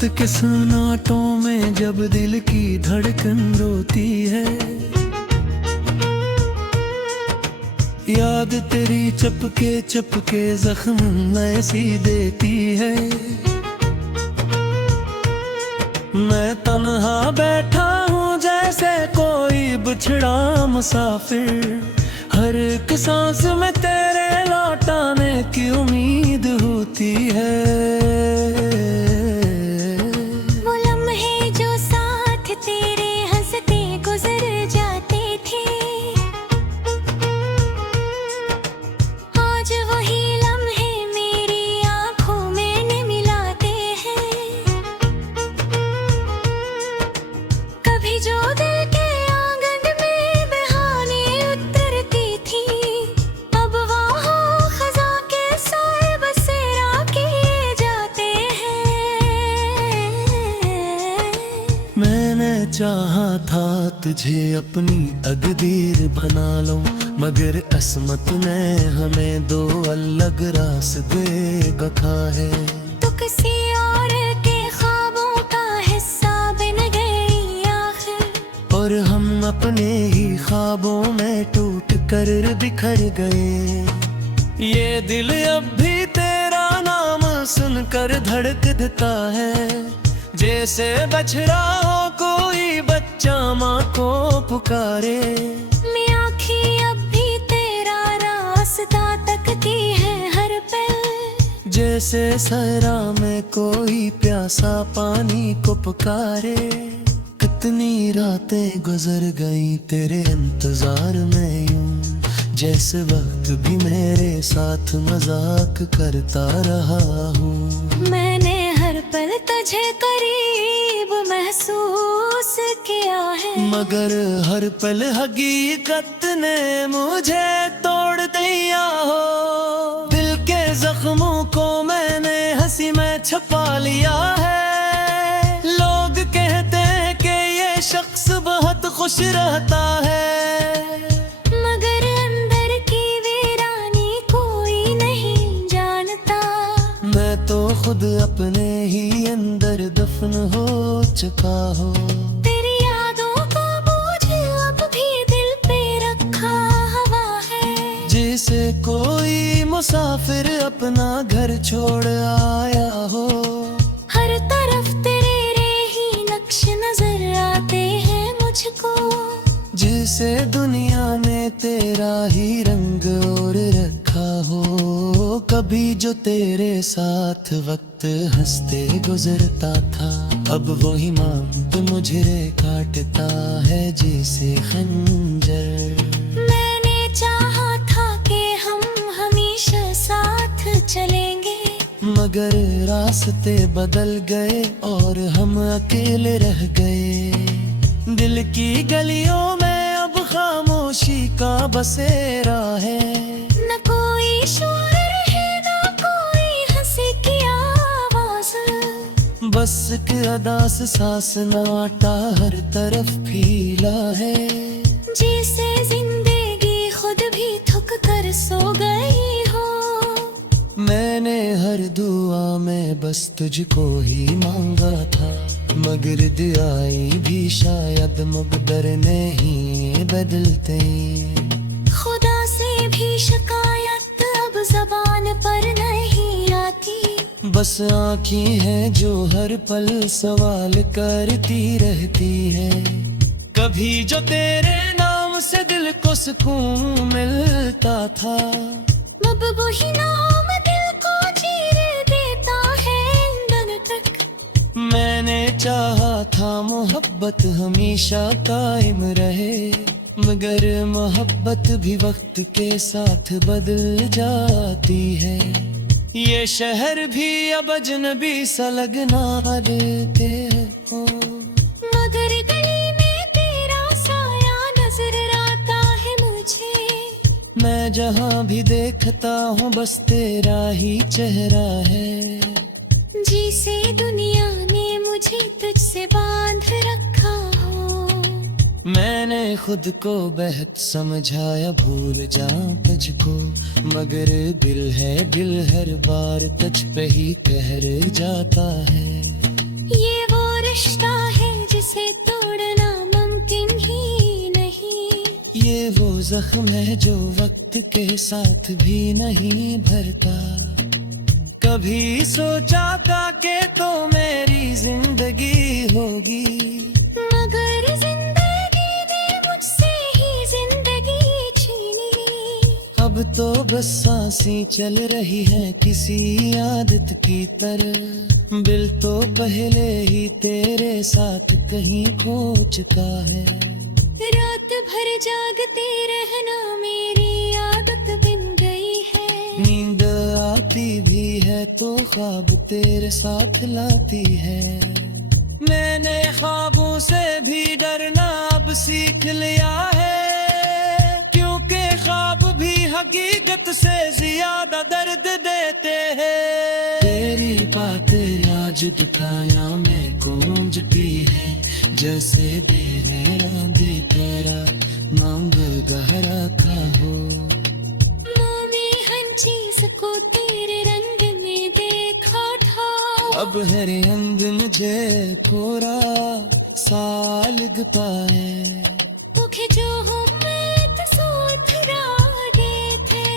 रात के सन्नाटों में जब दिल की धड़कन रोती है, याद तेरी चपके चपके जख्म ऐसी देती है। मैं तन्हा बैठा हूँ जैसे कोई बिछड़ा मुसाफिर, हर एक सांस में तेरे लौट आने की उम्मीद होती है। वो लम्हे जो साथ तेरे हंसते गुजर जाते थे, आज वही लम्हे मेरी आंखों में न मिलाते हैं। कभी जो दिल के आंगन में बहाने उतरती थी, अब वहाँ खज़ा के साए बसेरा किए जाते हैं। मैंने चाहा था तुझे अपनी तकदीर बना लूं, मगर किस्मत ने हमें दो अलग रास्ते बखा है। तो किसी और के ख्वाबों का हिस्सा बन गई आखिर, और हम अपने ही ख्वाबों में टूट कर बिखर गए। ये दिल अब भी तेरा नाम सुनकर धड़कता है, जैसे बछड़ा हो कोई बच्चा माँ को पुकारे। मैं आँखें अब भी तेरा रास्ता तकती है हर पल, जैसे सहरा में कोई प्यासा पानी को पुकारे। कितनी रातें गुजर गई तेरे इंतजार में यूं, जैसे वक्त भी मेरे साथ मजाक करता रहा हूँ। मैंने हर पल तुझे करीब महसूस किया है, मगर हर पल हकीकत ने मुझे तोड़ दिया हो। दिल के जख्मों को मैंने हंसी में छुपा लिया है। लोग कहते हैं कि ये शख्स बहुत खुश रहता है, मगर अंदर की वीरानी कोई नहीं जानता। मैं तो खुद अपने ही अंदर दफन हो चुका हूँ। तेरी यादों का बोझ अब भी दिल पे रखा हुआ है, जैसे कोई मुसाफिर अपना घर छोड़ आया हो। हर तरफ तेरे ही नक्श नजर आते हैं मुझको, जिसे दुनिया ने तेरा ही रंग और रखा हो। कभी जो तेरे साथ वक्त हंसते गुजरता था, अब वही मांग मुझे काटता है जैसे खंजर। मैंने चाहा था कि हम हमेशा साथ चलेंगे, मगर रास्ते बदल गए और हम अकेले रह गए। दिल की गलियों में अब खामोशी का बसेरा है, न कोई शोर है न कोई हंसी की आवाज, बस एक अदास सांस नाटा हर तरफ फैला है। जैसे जिंदगी खुद भी थक कर सो गई हो। मैंने हर दुआ में बस तुझको ही मांगा था, मगर दुआएं भी शायद मुकद्दर नहीं बदलते। खुदा से भी शिकायत अब जबान पर नहीं आती, बस आँखें हैं जो हर पल सवाल करती रहती है। कभी जो तेरे नाम से दिल को सुकून मिलता था, अब वही नाम दिल को चीर देता है ईंधन तक। मैंने चाहा था मोहब्बत हमेशा कायम रहे, मगर मोहब्बत भी वक्त के साथ बदल जाती है। ये शहर भी अब अजनबी सा लगना देते हो, मगर गली में तेरा साया नजर आता है मुझे। मैं जहाँ भी देखता हूँ बस तेरा ही चेहरा है। जिसे दुनिया ने मुझे तुझसे बांध रखा हो, मैंने खुद को बेहद समझाया भूल जाऊं तुझको, मगर दिल है दिल हर बार तुझ पे ही कहर जाता है। रिश्ता है जिसे तोड़ना मुमकिन ही नहीं। ये वो जख्म है जो वक्त के साथ भी नहीं भरता। कभी सोचा था कि तो मेरी जिंदगी होगी, मगर जिंदगी ने मुझसे ही जिंदगी छीनी। अब तो बस सांसें चल रही है किसी आदत की तरह। दिल तो पहले ही तेरे साथ कहीं खो चुका है। रात भर जागते रहना मेरी आदत बन गई है। नींद आती भी है तो ख्वाब तेरे साथ लाती है। मैंने ख्वाबों से भी डरना अब सीख लिया है, क्योंकि ख्वाब भी हकीकत से ज्यादा दर्द देते हैं। तेरी बातें आज दुकाया में गूंजती है, जैसे देहरा दे तेरा मांग गहरा था हो। मैंने हर चीज को तेरे रंग में देखा था। अब हर रंग मुझे कोरा साल पाए। मुझे जो हम साथ रागे थे।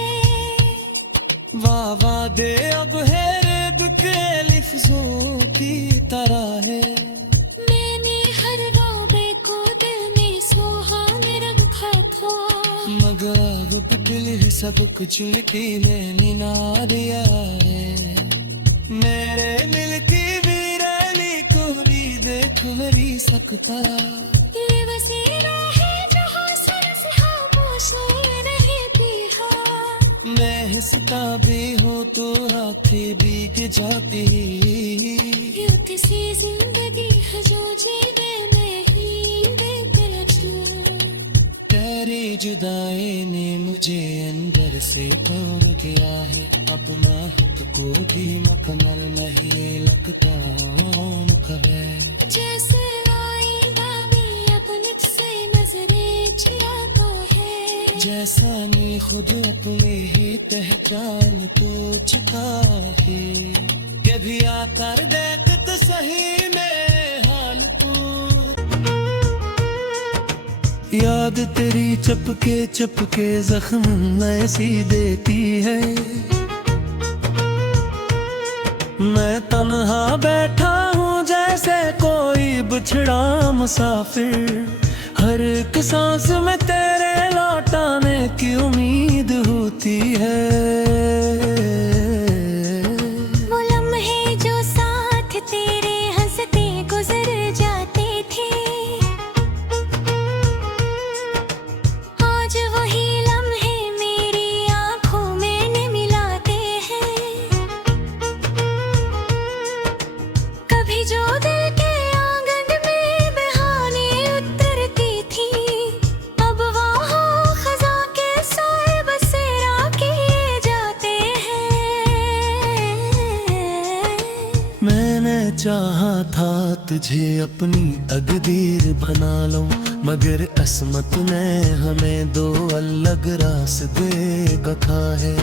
वाह वादे अब है रेत के लिफ्जोती तरह है। मैंने हर रोबे को दिल में सुहाने रखा था। मगर पिघल सब कुछ लिखी मैंने ना दिया है। मेरे मिलती वीरानी कोहनी देख मेरी सकता। ये बसेरा है जहाँ सर से खामोश रहती है। मैं हंसता भी हूँ तो आंखें भीग जाती। ये किसी जिंदगी है जो जीवे में ही बेकरार। तेरी जुदाई ने मुझे अंदर से तोड़ दिया है। अब मैं हक को भी मकमल नहीं लगता हूँ कभी। जैसे आईना में अपने से नजरें चुराता है। जैसा नहीं खुद अपनी ही पहचान तो चुका है। कभी आकर देख तो सही में हाल तू। याद तेरी चपके चपके जख्म ऐसी देती है। मैं तन्हा बैठा हूँ जैसे कोई बिछड़ा मुसाफिर। हर एक सांस में तेरे लौट आने की उम्मीद होती है। वो लम्हे जो साथ तेरे हंसते गुजर जाते थे। आज वही लम्हे मेरी आंखों में न मिलाते हैं। कभी जो दिल के आंगन में बहाने उतरती थी, अब वहाँ खजा के साए बसेरा किए जाते हैं। मैंने चाहा था तुझे अपनी तकदीर बना लूं, मगर असमत ने हमें दो अलग रास्ते कहा है।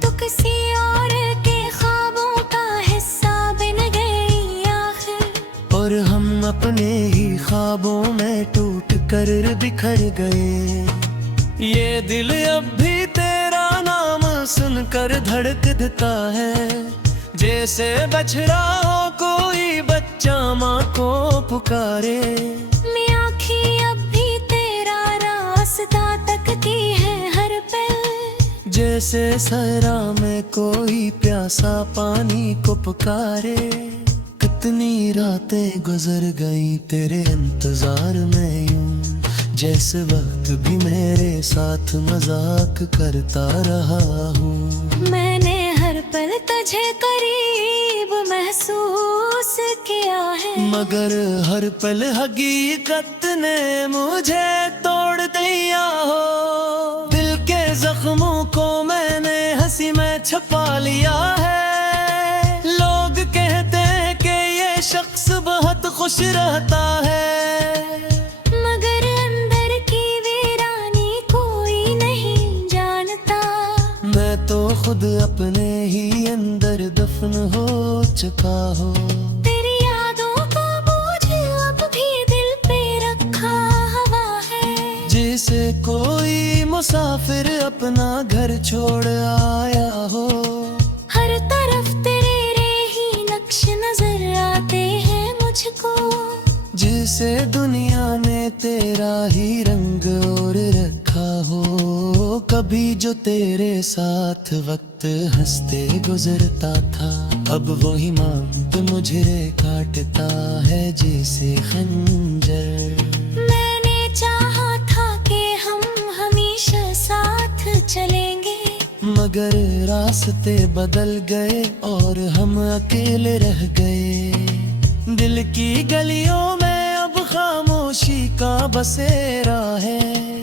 तो किसी और के ख्वाबों का हिस्सा बन गई आखिर। और हम अपने ही ख्वाबों में टूट कर बिखर गए। ये दिल अब भी तेरा नाम सुनकर धड़कता है। जैसे बछड़ा हो कोई बच्चा माँ को पुकारे। मैं आँखें अब भी तेरा रास्ता तकती है हर पल। जैसे सहरा में कोई प्यासा पानी को पुकारे। कितनी रातें गुजर गई तेरे इंतजार में यूं, जैसे वक्त भी मेरे साथ मजाक करता रहा हूँ। मैंने हर पल तुझे करीब महसूस किया है। मगर हर पल हकीकत ने मुझे तोड़ दिया हो। दिल के जख्मों को मैंने हंसी में छुपा लिया है। लोग कहते हैं कि ये शख्स बहुत खुश रहता है, मगर अंदर की वीरानी कोई नहीं जानता। मैं तो खुद अपने ही अंदर दफन हो चुका हूँ। तेरी यादों का बोझ कोई मुसाफिर अपना घर छोड़ आया हो। हर तरफ तेरे ही नक्श नजर आते हैं मुझको, जिसे दुनिया ने तेरा ही रंग और रखा हो। कभी जो तेरे साथ वक्त हंसते गुजरता था, अब वही मांग मुझे काटता है जैसे खंजर। मैंने चाहा था कि हम हमेशा साथ चलेंगे, मगर रास्ते बदल गए और हम अकेले रह गए। दिल की गलियों में अब खामोशी का बसेरा है।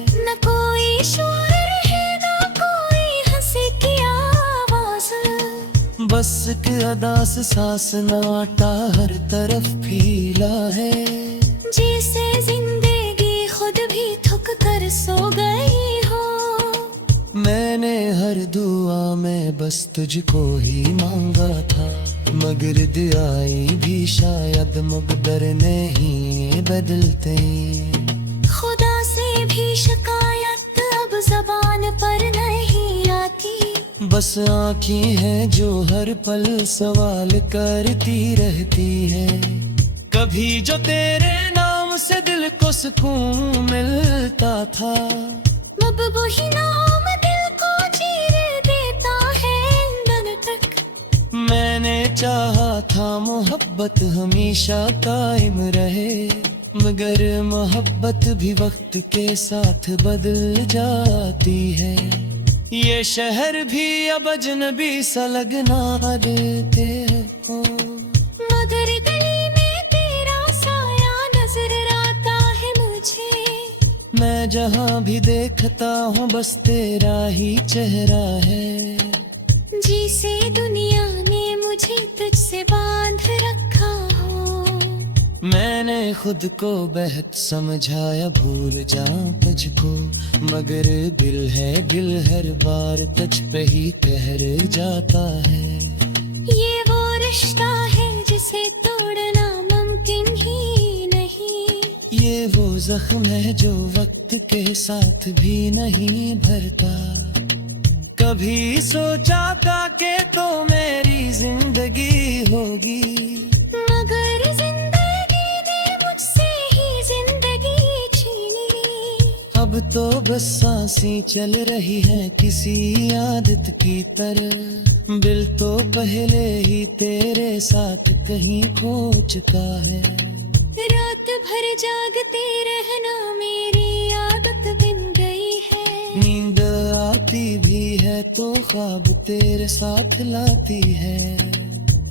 न कोई शोर है न कोई हंसी की आवाज, बस एक अदास सांस नाटा हर तरफ फैला है। जिसे जिंदगी खुद भी थक कर सो गई हो। मैंने हर दुआ में बस तुझको ही मांगा था, मगर दुआई भी शायद मुकद्दर नहीं बदलते। खुदा से भी शिकायत अब जबान पर नहीं आती, बस आँखें हैं जो हर पल सवाल करती रहती है। कभी जो तेरे नाम से दिल को सुकून मिलता था, अब वही नाम दिल को चीर देता है ईंधन तक। मैंने चाहा था मोहब्बत हमेशा कायम रहे, मगर मोहब्बत भी वक्त के साथ बदल जाती है। ये शहर भी अब अजनबी सा लगना देते हो, मगर गली में तेरा साया नजर आता है मुझे। मैं जहाँ भी देखता हूँ बस तेरा ही चेहरा है। जिसे दुनिया ने मुझे तुझसे बांध रखा हो। मैंने खुद को बेहद समझाया भूल जाऊं तुझको, मगर दिल हर बार तुझ पे ही ठहर जाता है। ये वो रिश्ता है जिसे तोड़ना मुमकिन ही नहीं, ये वो जख्म है जो वक्त के साथ भी नहीं भरता। कभी सोचा था कि तो मेरी जिंदगी होगी, मगर जिंदगी ने मुझसे ही जिंदगी छीनी। अब तो बस सांसें चल रही है किसी आदत की तरह। दिल तो पहले ही तेरे साथ कहीं खो चुका है। रात भर जागते रहना मेरी आदत बन गई है। नींद आती भी है तो ख्वाब तेरे साथ लाती है।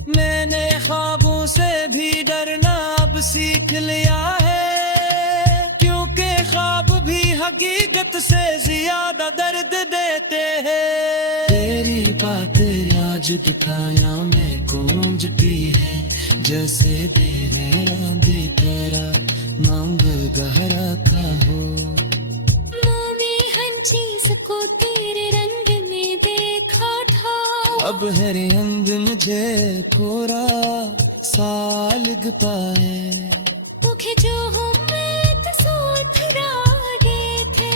मैंने ख्वाबों से भी डरना अब सीख लिया है, क्योंकि ख्वाब भी हकीकत से ज्यादा दर्द देते हैं। तेरी बातें आज दिखाया मैं गूंजती है, जैसे तेरा भी तेरा मांग गहरा था हो। चीज को तेरे रंग में देखा था, अब हर रंग मुझे कोरा सा लग पाए। मुझे जो उम्मीद सोच रागे थे,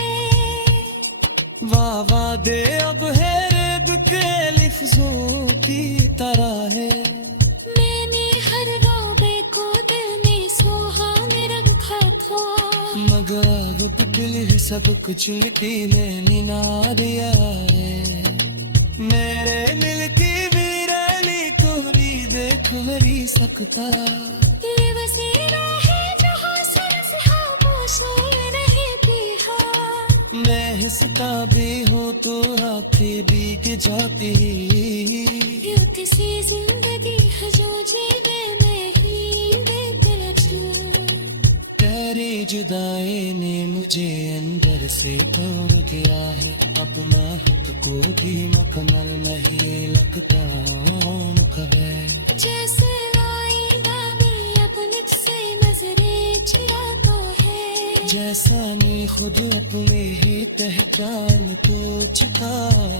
वाह वाह दे अब है रेत के लिफ्जोती तरह है। मैंने हर रोबे को दिल में सुहाने रखा था, मगर अब दिल सब कुछ मिट्टी में मिला दिया है। मेरे दिल की वीरानी को भी देख मेरी सकता। ये बसेरा है जहाँ सिर्फ खामोश रहती है। मैं हंसता भी हूँ तो आंखें भीग जाती। ये किसी जिंदगी है जो जीवे में ही बेदर्द। तेरी जुदाई ने मुझे अंदर से तोड़ दिया है। अब मैं खुद को भी मुकम्मल नहीं लगता हूँ कभी। जैसे आईना में अपने से नजरें चुराता है, जैसा नहीं खुद अपने ही पहचान तो चुका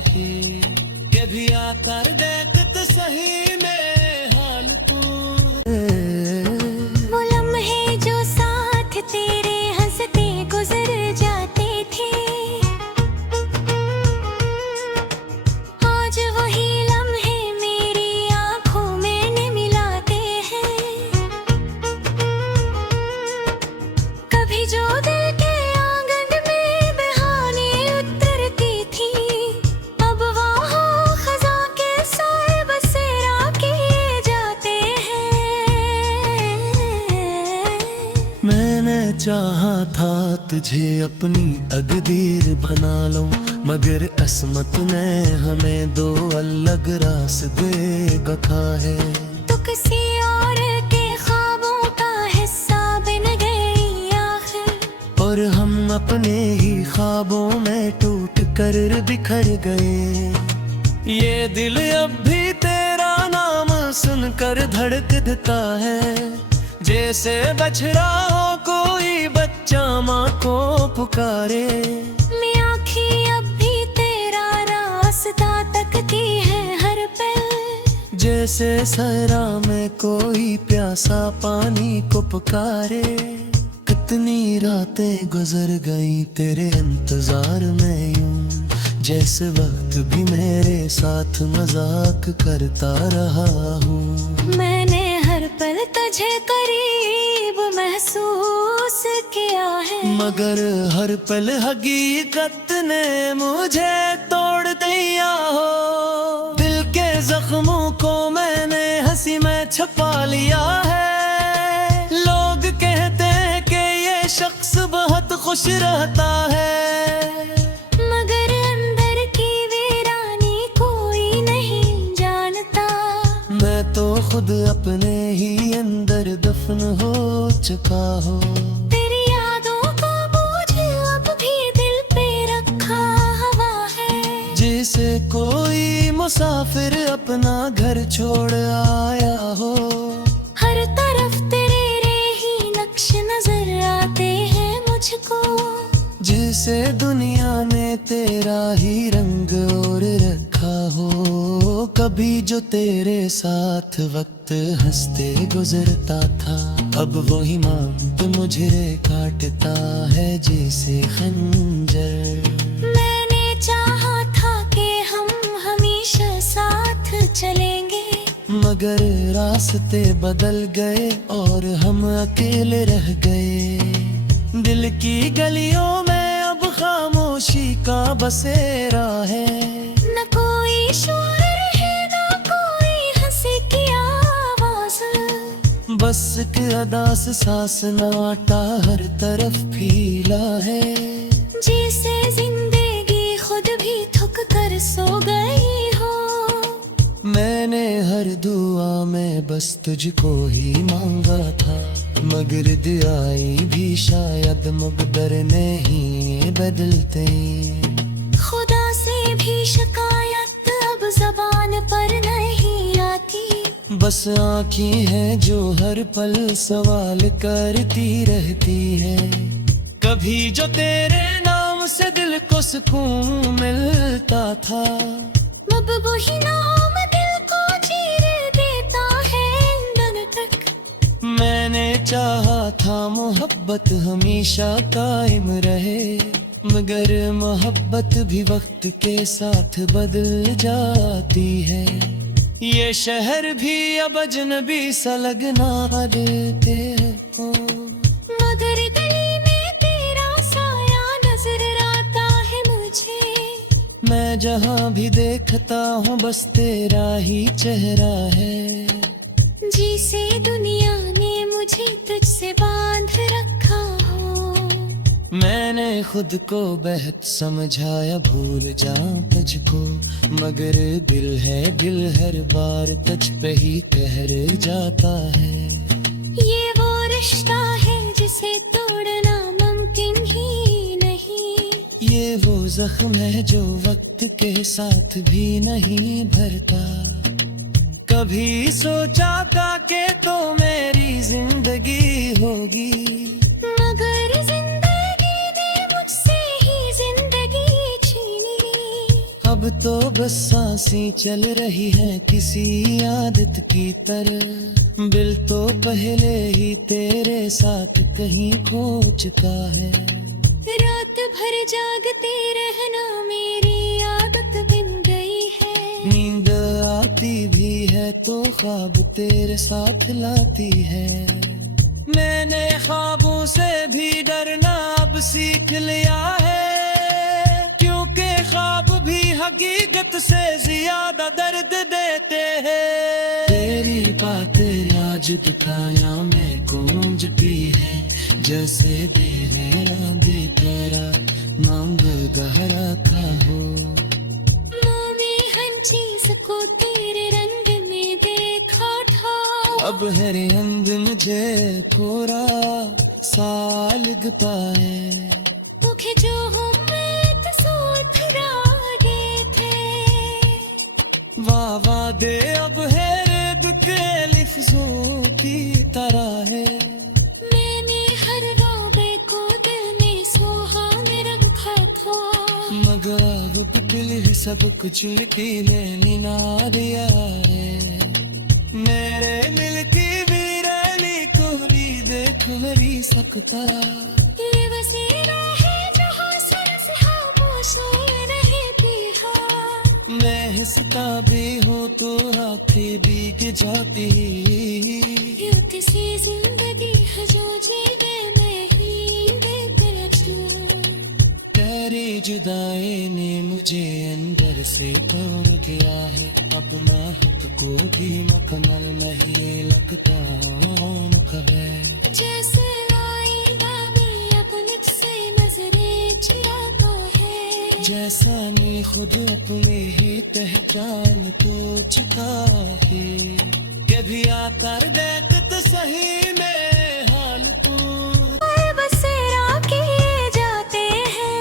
है। कभी आता देख तो सही में हाल तू। वो लम्हे जो साथ तेरे हंसते गुजर जाते थे, तुझे अपनी तकदीर बना लो, मगर किस्मत ने हमें दो अलग रास्ते बखा है। तो किसी और के ख्वाबों का हिस्सा बन गई आखिर, और हम अपने ही ख्वाबों में टूट कर बिखर गए। ये दिल अब भी तेरा नाम सुनकर धड़कता है, जैसे बछड़ा हो कोई बच्चा माँ को पुकारे। मैं आँखें अब भी तेरा रास्ता तकती है हर पल, जैसे सहरा में कोई प्यासा पानी को पुकारे। कितनी रातें गुजर गई तेरे इंतजार में यूं, जैसे वक्त भी मेरे साथ मजाक करता रहा हूँ। मैंने हर पल तुझे करीब महसूस किया है, मगर हर पल हकीकत ने मुझे तोड़ दिया हो। दिल के जख्मों को मैंने हंसी में छुपा लिया है। लोग कहते हैं कि ये शख्स बहुत खुश रहता है, मगर अंदर की वीरानी कोई नहीं जानता। मैं तो खुद अपने ही अंदर दफन हो चुका हूँ। तेरी यादों का बोझ अब भी दिल पे रखा हुआ है, जैसे कोई मुसाफिर अपना घर छोड़ आया हो। हर तरफ तेरे ही नक्श नजर आते हैं मुझको, जिसे दुनिया ने तेरा ही रंग और रखा हो। कभी जो तेरे साथ वक्त हंसते गुजरता था, अब वही मांग मुझे काटता है जैसे खंजर। मैंने चाहा था कि हम हमेशा साथ चलेंगे, मगर रास्ते बदल गए और हम अकेले रह गए। दिल की गलियों में अब खामोशी का बसेरा है, न कोई शोर है न कोई हंसी की आवाज। बस एक अदास सांस नाटा हर तरफ फीला है, जैसे जिंदगी खुद भी थक कर सो गई हो। मैंने हर दुआ में बस तुझको ही मांगा था, मगर दुआई भी शायद मुकद्दर नहीं बदलते। खुदा से भी शिकायत अब जबान पर नहीं आती, बस आँखें हैं जो हर पल सवाल करती रहती है। कभी जो तेरे नाम से दिल को सुकून मिलता था, अब वही नाम दिल को चीर देता है अंदर तक। मैंने चाहा था मोहब्बत हमेशा कायम रहे, मगर मोहब्बत भी वक्त के साथ बदल जाती है। ये शहर भी अब अजनबी सा लगना देते हो, मगर गली में तेरा साया नजर आता है मुझे। मैं जहाँ भी देखता हूँ बस तेरा ही चेहरा है, जिसे दुनिया ने मुझे तुझसे बांध रखा हो। मैंने खुद को बेहद समझाया भूल जाऊं तुझको, मगर दिल है दिल हर बार तुझ पे ही कहर जाता है। ये वो रिश्ता है जिसे तोड़ना मुमकिन ही नहीं, ये वो जख्म है जो वक्त के साथ भी नहीं भरता। कभी सोचा था कि तो मेरी जिंदगी होगी, मगर जिंदगी ने मुझसे ही जिंदगी छीनी। अब तो बस सांसें चल रही है किसी आदत की तरह। दिल तो पहले ही तेरे साथ कहीं खो चुका है। रात भर जागते रहना मेरी आदत बन गई है, नींद आती भी है तो ख्वाब तेरे साथ लाती है। मैंने ख्वाबों से भी डरना अब सीख लिया है, क्योंकि ख्वाब भी हकीकत से ज्यादा दर्द देते हैं। तेरी बातें आज दुखाया में गूंजती है, जैसे देहरा बेकरा मांग गहरा था हो। मैंने हर चीज को तेरे रंग में देखा था। अब है रंग मुझे कोरा सालग पाए। मुझे जो हम तो सोच रागे थे। वाह वाह दे अब है रेत के लिफ्जों की तरह है। मैंने हर रोबे को दिल में सुहाने रखा था। मगर अब दिल सब कुछ लिखी लेनी ना दिया है। मेरे मिलती वीरानी कोहरी देख मेरी सकता। ये बसेरा है जहाँ सर से खामोश रहती है। मैं हंसता भी हूँ तो आंखें भीग जाती। ये किसी जिंदगी है जो जीने में ही बेकरार। तेरी जुदाई ने मुझे अंदर से तोड़ दिया है। अब मैं खुद को भी मुकम्मल नहीं लगता हूँ कभी। जैसे आईना में अपने से नजरें चुराता है। जैसा मैं खुद अपने ही पहचान तो चुका है। कभी आता देख तो सही में हाल तू। बसेरा किए जाते हैं।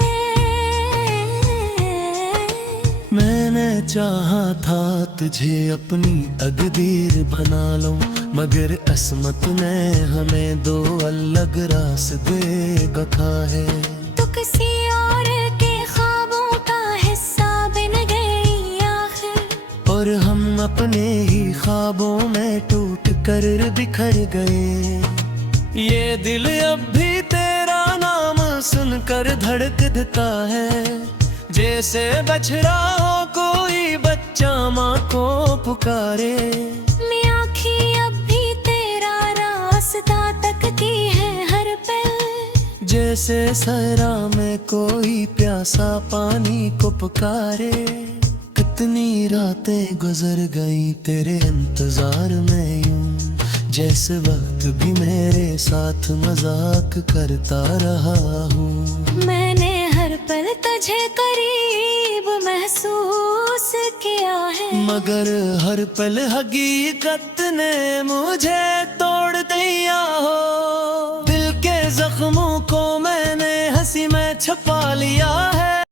मैंने चाहा था तुझे अपनी तकदीर बना लूं, मगर किस्मत ने हमें दो अलग रास्ते बखा है। तो किसी और के ख्वाबों का हिस्सा बन गई आखिर। और हम अपने ही ख्वाबों में टूट कर बिखर गए। ये दिल अब भी तेरा नाम सुनकर धड़क देता है। जैसे बछड़ा हो कोई बच्चा माँ को पुकारे। मैं आँखें अब भी तेरा रास्ता तकती है हर पल। जैसे सहरा में कोई प्यासा पानी को पुकारे। कितनी रातें गुजर गई तेरे इंतजार में यूं, जैसे वक्त भी मेरे साथ मजाक करता रहा हूँ। मैंने हर पल तुझे करीब महसूस किया है। मगर हर पल हकीकत ने मुझे तोड़ दिया हो। दिल के जख्मों को मैंने हंसी में छुपा लिया है।